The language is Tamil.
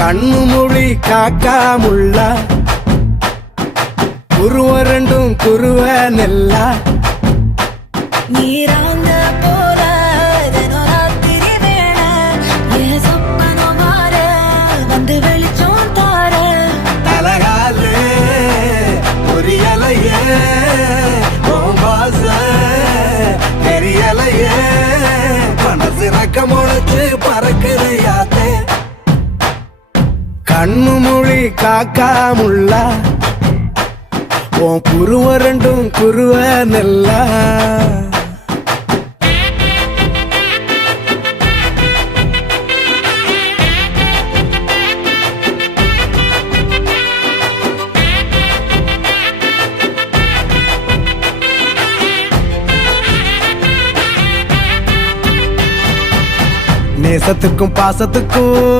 கண்ணு மொழி காக்காமுள்ள குருவ ரெண்டும் குருவ நெல்லா நீராங்க போல தினராத்திரி வேண என் சொப்பனம் மாற வந்து வெளிச்சம் தார தலகாலே பொரியலையே ஓம்பாச தெரியலையே மனசு ரக்க முளைச்சு பறக்குறையாத்தே கண்ணு மொழி காக்காமுள்ள உன் குருவ ரெண்டும் குருவ நெல்லா நேசத்துக்கும் பாசத்துக்கும்